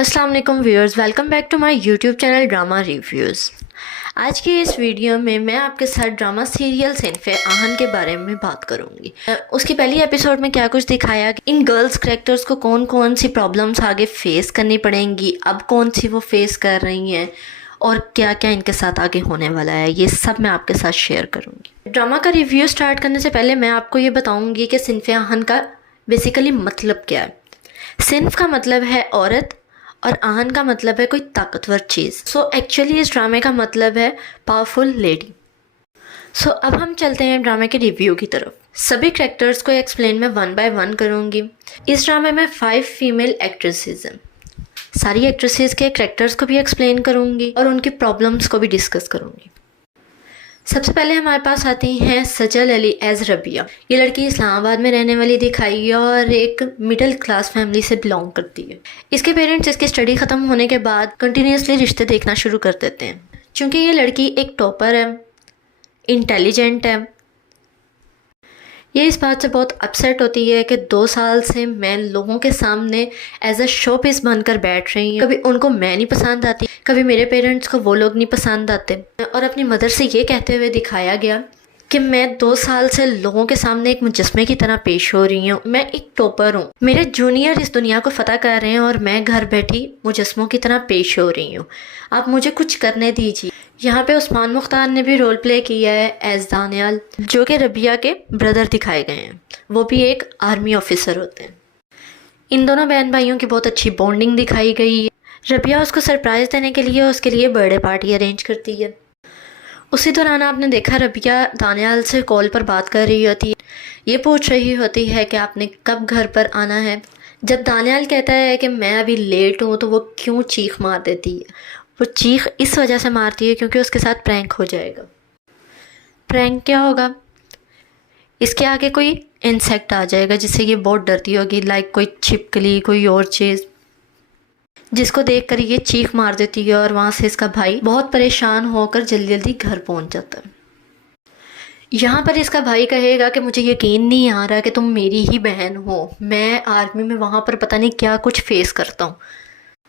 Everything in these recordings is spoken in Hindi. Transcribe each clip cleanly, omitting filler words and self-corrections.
अस्सलाम वालेकुम viewers, welcome back to my YouTube channel drama reviews. आज की इस वीडियो में मैं आपके साथ ड्रामा सीरियल सिनफ़े आहन के बारे में बात करूंगी। उसकी पहली एपिसोड में क्या कुछ दिखाया, इन गर्ल्स करैक्टर्स को कौन कौन सी प्रॉब्लम्स आगे फेस करनी पड़ेंगी, अब कौन सी वो फेस कर रही हैं और क्या क्या इनके साथ आगे होने वाला है, ये सब मैं आपके साथ शेयर करूँगी। ड्रामा का रिव्यू स्टार्ट करने से पहले मैं आपको ये बताऊँगी कि सिनफ़े आहन का बेसिकली मतलब क्या है। सिनफ का मतलब है औरत और आहन का मतलब है कोई ताकतवर चीज़। सो एक्चुअली इस ड्रामे का मतलब है पावरफुल लेडी। सो अब हम चलते हैं ड्रामे के रिव्यू की तरफ। सभी कैरेक्टर्स को एक्सप्लेन मैं वन बाय वन करूँगी। इस ड्रामे में 5 फीमेल एक्ट्रेसेस हैं। सारी एक्ट्रेसेस के कैरेक्टर्स को भी एक्सप्लेन करूँगी और उनकी प्रॉब्लम्स को भी डिस्कस करूँगी। सबसे पहले हमारे पास आती हैं सजल अली एज रबिया। ये लड़की इस्लामाबाद में रहने वाली दिखाई है और एक मिडिल क्लास फैमिली से बिलोंग करती है। इसके पेरेंट्स इसकी स्टडी ख़त्म होने के बाद कंटिन्यूसली रिश्ते देखना शुरू कर देते हैं। चूँकि ये लड़की एक टॉपर है, इंटेलिजेंट है, ये इस बात से बहुत अपसेट होती है कि 2 साल से मैं लोगों के सामने एज अ शो पीस बनकर बैठ रही हूँ। कभी उनको मैं नहीं पसंद आती, कभी मेरे पेरेंट्स को वो लोग नहीं पसंद आते। और अपनी मदर से ये कहते हुए दिखाया गया कि मैं 2 साल से लोगों के सामने एक मुजस्मे की तरह पेश हो रही हूँ। मैं एक टॉपर हूँ, मेरे जूनियर इस दुनिया को फ़तह कर रहे हैं और मैं घर बैठी मुजस्मों की तरह पेश हो रही हूँ। आप मुझे कुछ करने दीजिए। यहाँ पे उस्मान मुख्तार ने भी रोल प्ले किया है एज दानियाल, जो कि रबिया के ब्रदर दिखाए गए हैं। वो भी एक आर्मी ऑफिसर होते हैं। इन दोनों बहन भाइयों की बहुत अच्छी बॉन्डिंग दिखाई गई है। रबिया उसको सरप्राइज़ देने के लिए उसके लिए बर्थडे पार्टी अरेंज करती है। उसी दौरान आपने देखा रबिया दानियाल से कॉल पर बात कर रही होती है। ये पूछ रही होती है कि आपने कब घर पर आना है। जब दानियाल कहता है कि मैं अभी लेट हूँ तो वो क्यों चीख मार देती है। वो चीख इस वजह से मारती है क्योंकि उसके साथ प्रैंक हो जाएगा। प्रैंक क्या होगा, इसके आगे कोई इंसेक्ट आ जाएगा जिससे ये बहुत डरती होगी, लाइक कोई छिपकली, कोई और चीज़, जिसको देखकर ये चीख मार देती है। और वहाँ से इसका भाई बहुत परेशान होकर जल्दी जल्दी घर पहुँच जाता है। यहाँ पर इसका भाई कहेगा कि मुझे यकीन नहीं आ रहा कि तुम मेरी ही बहन हो। मैं आर्मी में वहाँ पर पता नहीं क्या कुछ फेस करता हूँ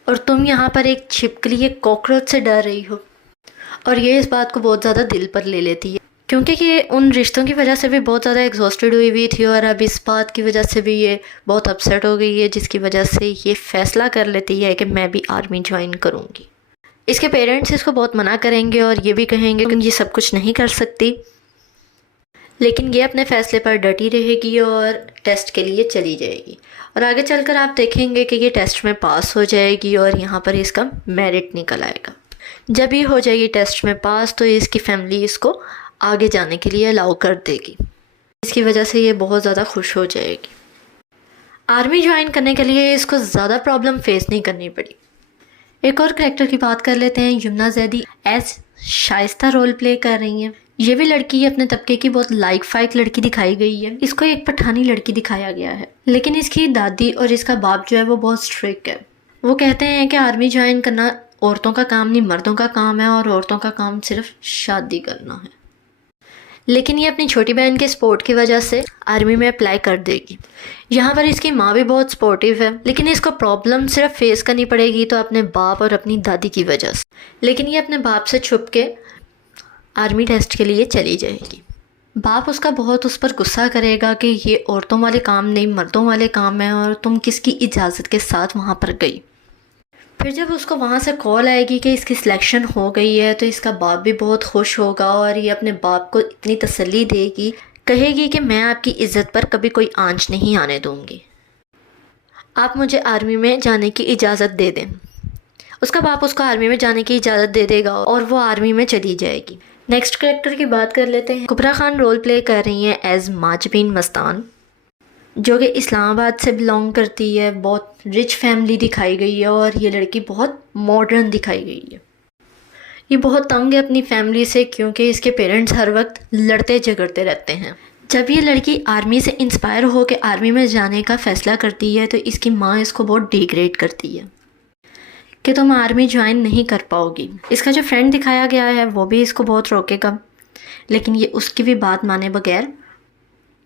और तुम यहाँ पर एक छिपकली, एक कॉकरोच से डर रही हो। और ये इस बात को बहुत ज़्यादा दिल पर ले लेती है क्योंकि ये उन रिश्तों की वजह से भी बहुत ज़्यादा एग्जॉस्टेड हुई थी और अब इस बात की वजह से भी ये बहुत अपसेट हो गई है, जिसकी वजह से ये फ़ैसला कर लेती है कि मैं भी आर्मी ज्वाइन करूँगी। इसके पेरेंट्स इसको बहुत मना करेंगे और ये भी कहेंगे कि ये सब कुछ नहीं कर सकती, लेकिन ये अपने फ़ैसले पर डटी रहेगी और टेस्ट के लिए चली जाएगी। और आगे चलकर आप देखेंगे कि ये टेस्ट में पास हो जाएगी और यहाँ पर इसका मेरिट निकल आएगा। जब ये हो जाएगी टेस्ट में पास तो इसकी फैमिली इसको आगे जाने के लिए अलाउ कर देगी। इसकी वजह से ये बहुत ज़्यादा खुश हो जाएगी। आर्मी ज्वाइन करने के लिए इसको ज़्यादा प्रॉब्लम फेस नहीं करनी पड़ी। एक और करैक्टर की बात कर लेते हैं। Yamuna Zaidi as Shaista role play कर रही हैं। ये भी लड़की अपने तबके की बहुत लाइक फाइक लड़की दिखाई गई है। इसको एक पठानी लड़की दिखाया गया है, लेकिन इसकी दादी और इसका बाप जो है वो बहुत स्ट्रिक्ट है। वो कहते हैं कि आर्मी ज्वाइन करना औरतों का काम नहीं, मर्दों का काम है और औरतों का काम सिर्फ शादी करना है। लेकिन ये अपनी छोटी बहन के सपोर्ट की वजह से आर्मी में अप्लाई कर देगी। यहाँ पर इसकी माँ भी बहुत सपोर्टिव है, लेकिन इसको प्रॉब्लम सिर्फ फेस करनी पड़ेगी तो अपने बाप और अपनी दादी की वजह से। लेकिन ये अपने बाप से छुप के आर्मी टेस्ट के लिए चली जाएगी। बाप उसका बहुत उस पर गुस्सा करेगा कि ये औरतों वाले काम नहीं, मर्दों वाले काम है और तुम किसकी इजाज़त के साथ वहाँ पर गई। फिर जब उसको वहाँ से कॉल आएगी कि इसकी सिलेक्शन हो गई है तो इसका बाप भी बहुत खुश होगा और ये अपने बाप को इतनी तसल्ली देगी, कहेगी कि मैं आपकी इज़्ज़त पर कभी कोई आंच नहीं आने दूँगी, आप मुझे आर्मी में जाने की इजाज़त दे दें। उसका बाप उसको आर्मी में जाने की इजाज़त दे देगा और वो आर्मी में चली जाएगी। नेक्स्ट कैरेक्टर की बात कर लेते हैं। कुबरा खान रोल प्ले कर रही हैं एज माजबीन मस्तान, जो कि इस्लामाबाद से बिलोंग करती है। बहुत रिच फैमिली दिखाई गई है और ये लड़की बहुत मॉडर्न दिखाई गई है। ये बहुत तंग है अपनी फैमिली से क्योंकि इसके पेरेंट्स हर वक्त लड़ते झगड़ते रहते हैं। जब ये लड़की आर्मी से इंस्पायर हो के आर्मी में जाने का फ़ैसला करती है तो इसकी माँ इसको बहुत डिग्रेड करती है कि तुम आर्मी ज्वाइन नहीं कर पाओगी। इसका जो फ्रेंड दिखाया गया है वो भी इसको बहुत रोकेगा, लेकिन ये उसकी भी बात माने बगैर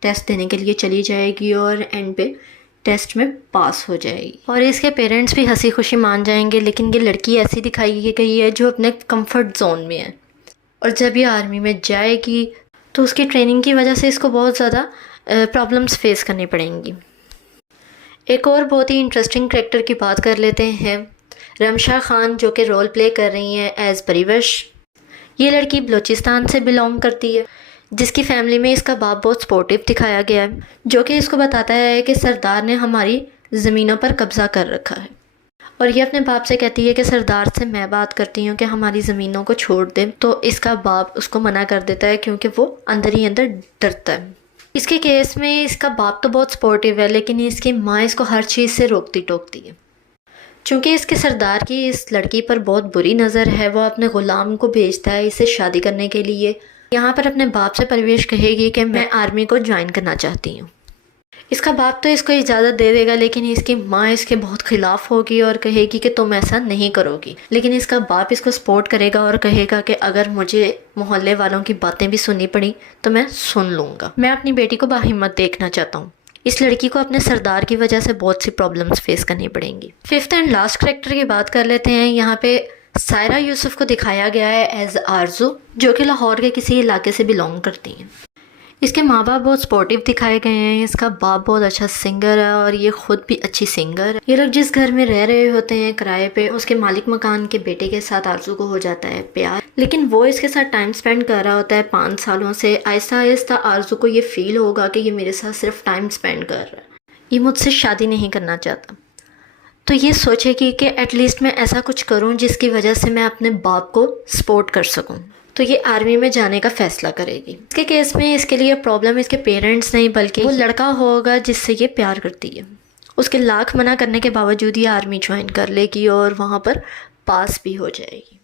टेस्ट देने के लिए चली जाएगी और एंड पे टेस्ट में पास हो जाएगी और इसके पेरेंट्स भी हंसी खुशी मान जाएंगे। लेकिन ये लड़की ऐसी दिखाई गई है जो अपने कंफर्ट जोन में है, और जब ये आर्मी में जाएगी तो उसकी ट्रेनिंग की वजह से इसको बहुत ज़्यादा प्रॉब्लम्स फेस करनी पड़ेंगी। एक और बहुत ही इंटरेस्टिंग कैरेक्टर की बात कर लेते हैं, रमशा खान, जो कि रोल प्ले कर रही हैं एज परिवश। ये लड़की बलूचिस्तान से बिलोंग करती है, जिसकी फैमिली में इसका बाप बहुत सपोर्टिव दिखाया गया है, जो कि इसको बताता है कि सरदार ने हमारी ज़मीनों पर कब्ज़ा कर रखा है। और ये अपने बाप से कहती है कि सरदार से मैं बात करती हूँ कि हमारी ज़मीनों को छोड़ दे, तो इसका बाप उसको मना कर देता है क्योंकि वो अंदर ही अंदर डरता है। इसके केस में इसका बाप तो बहुत सपोर्टिव है, लेकिन इसकी माँ इसको हर चीज़ से रोकती टोकती है। चूँकि इसके सरदार की इस लड़की पर बहुत बुरी नज़र है, वो अपने ग़ुलाम को भेजता है इसे शादी करने के लिए। यहाँ पर अपने बाप से परिवेश कहेगी कि मैं आर्मी को ज्वाइन करना चाहती हूँ। इसका बाप तो इसको इजाज़त दे देगा, लेकिन इसकी माँ इसके बहुत ख़िलाफ़ होगी और कहेगी कि तुम ऐसा नहीं करोगी। लेकिन इसका बाप इसको सपोर्ट करेगा और कहेगा कि अगर मुझे मोहल्ले वालों की बातें भी सुननी पड़ी तो मैं सुन लूँगा। मैं अपनी बेटी को बाहिम्मत देखना चाहता हूँ। इस लड़की को अपने सरदार की वजह से बहुत सी प्रॉब्लम्स फेस करनी पड़ेंगी। फिफ्थ एंड लास्ट कैरेक्टर की बात कर लेते हैं। यहाँ पे सायरा यूसुफ को दिखाया गया है एज आरजू, जो कि लाहौर के किसी इलाके से बिलोंग करती हैं। इसके माँ बाप बहुत सपोर्टिव दिखाए गए हैं। इसका बाप बहुत अच्छा सिंगर है और ये खुद भी अच्छी सिंगर है। ये लोग जिस घर में रह रहे होते हैं किराए पे, उसके मालिक मकान के बेटे के साथ आरजू को हो जाता है प्यार, लेकिन वो इसके साथ टाइम स्पेंड कर रहा होता है 5 सालों से। आहिस्ता आहिस्ता आरजू को ये फील होगा कि ये मेरे साथ सिर्फ टाइम स्पेंड कर रहा है, ये मुझसे शादी नहीं करना चाहता। तो ये सोचेगी कि एटलीस्ट मैं ऐसा कुछ करूं जिसकी वजह से मैं अपने बाप को सपोर्ट कर सकूं। तो ये आर्मी में जाने का फ़ैसला करेगी। इसके केस में इसके लिए प्रॉब्लम इसके पेरेंट्स नहीं, बल्कि वो लड़का होगा जिससे ये प्यार करती है। उसके लाख मना करने के बावजूद ये आर्मी ज्वाइन कर लेगी और वहाँ पर पास भी हो जाएगी।